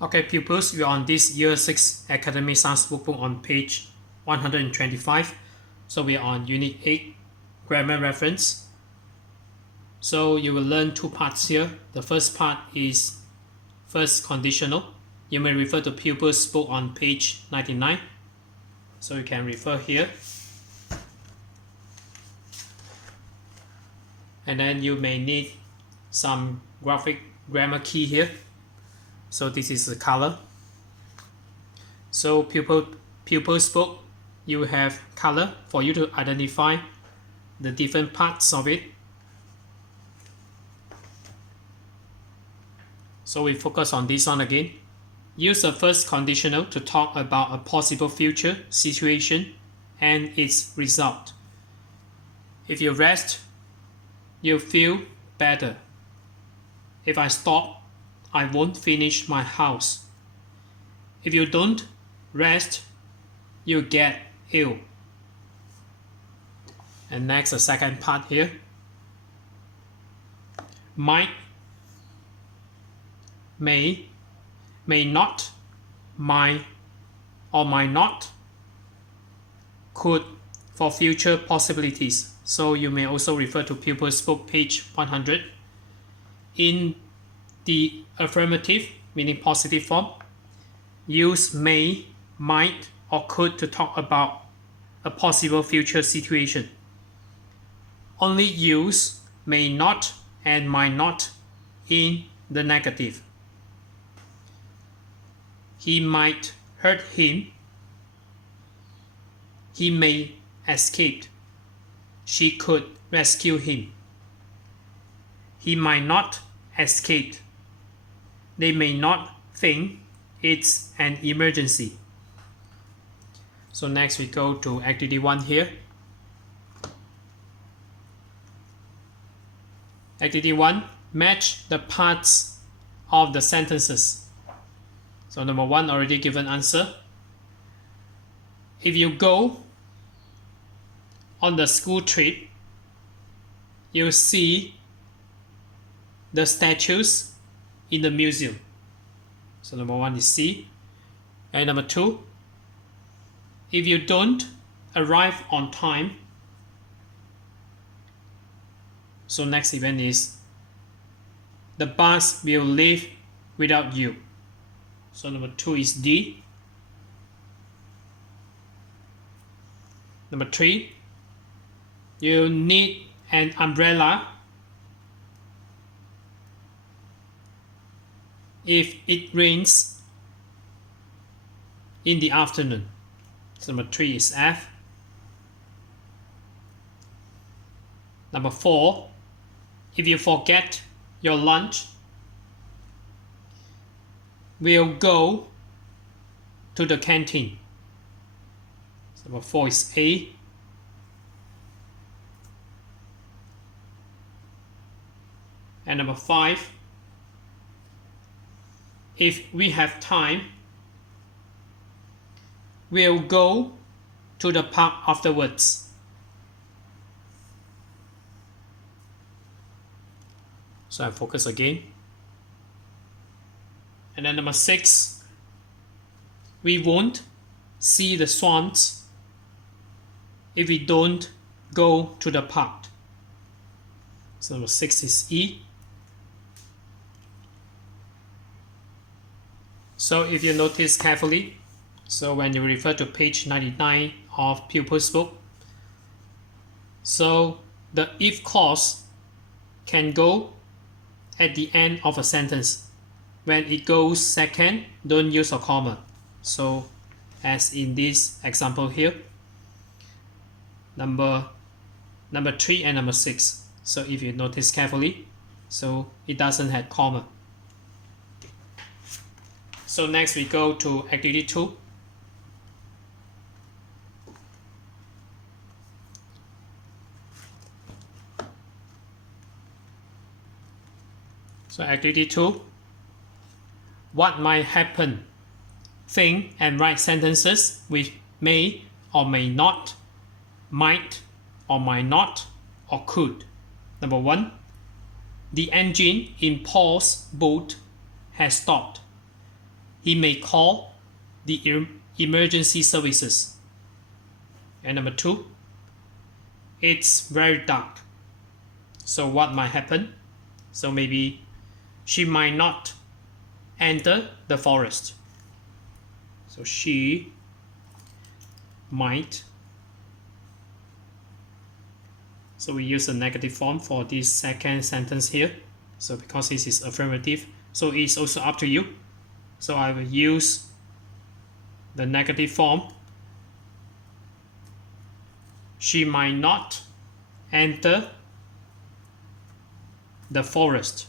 Okay, pupils, we are on this Year 6 Academy Stars Workbook on page 125. So we are on Unit 8, Grammar Reference. So you will learn two parts here. The first part is first conditional. You may refer to pupils' book on page 99. So you can refer here. And then you may need some graphic grammar key here. So this is the color. So pupils book, you have color for you to identify the different parts of it. So we focus on this one again. Use the first conditional to talk about a possible future situation and its result. If you rest, you feel better. If I stop, I won't finish my house. If you don't rest, you get ill. And next, the second part here. Might, may not, might or might not, could for future possibilities. So you may also refer to pupils book page 100. In the affirmative, meaning positive form, use may, might, or could to talk about a possible future situation. Only use may not and might not in the negative. He might hurt him. He may escape. She could rescue him. He might not escape. They may not think it's an emergency. So next we go to activity 1 here. Activity 1, match the parts of the sentences. So number 1, already given answer. If you go on the school trip, you see the statues in the museum. So number 1 is C. And number 2, if you don't arrive on time, so next event is the bus will leave without you. So number 2 is D. Number 3, you need an umbrella if it rains in the afternoon. So number 3 is F. Number 4, if you forget your lunch, we'll go to the canteen. So number 4 is A. And number 5, if we have time, we'll go to the park afterwards. So I focus again. And then number 6, we won't see the swans if we don't go to the park. So number 6 is E. So if you notice carefully, so when you refer to page 99 of pupils book, so the if clause can go at the end of a sentence. When it goes second, don't use a comma. So as in this example here, number 3 and number 6. So if you notice carefully, so it doesn't have comma. So next we go to activity 2. So activity 2, what might happen? Think and write sentences with may or may not, might or might not, or could. Number 1, the engine in Paul's boat has stopped. he may call the emergency services. And number 2, it's very dark. So what might happen? So maybe she might not enter the forest. So she might. So we use a negative form for this second sentence here. So because this is affirmative, so it's also up to you. So I will use the negative form. She might not enter the forest.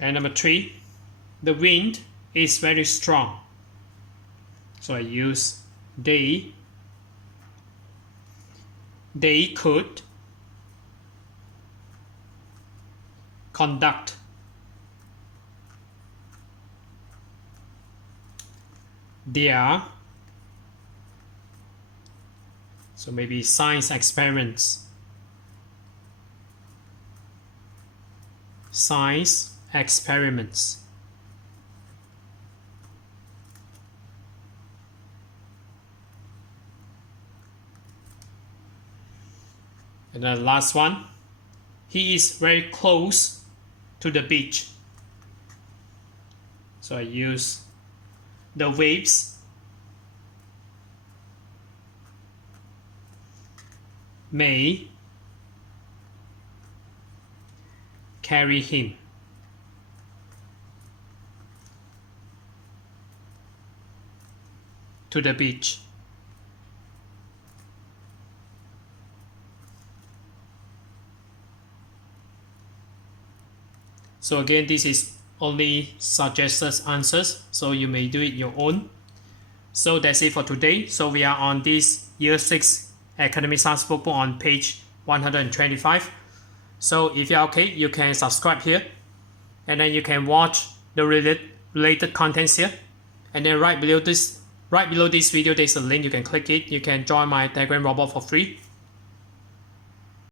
And number 3, the wind is very strong. So I use they could conduct their, so maybe science experiments. Science experiments. And the last one, he is very close to the beach. So I use the waves may carry him. To the beach. So again, this is only suggested answers, so you may do it your own. So that's it for today. So we are on this Year 6 Academy Stars Workbook on page 125. So if you're okay, you can subscribe here, and then you can watch the related contents here. And then right below this video, there's a link. You can click it. You can join my Telegram robot for free.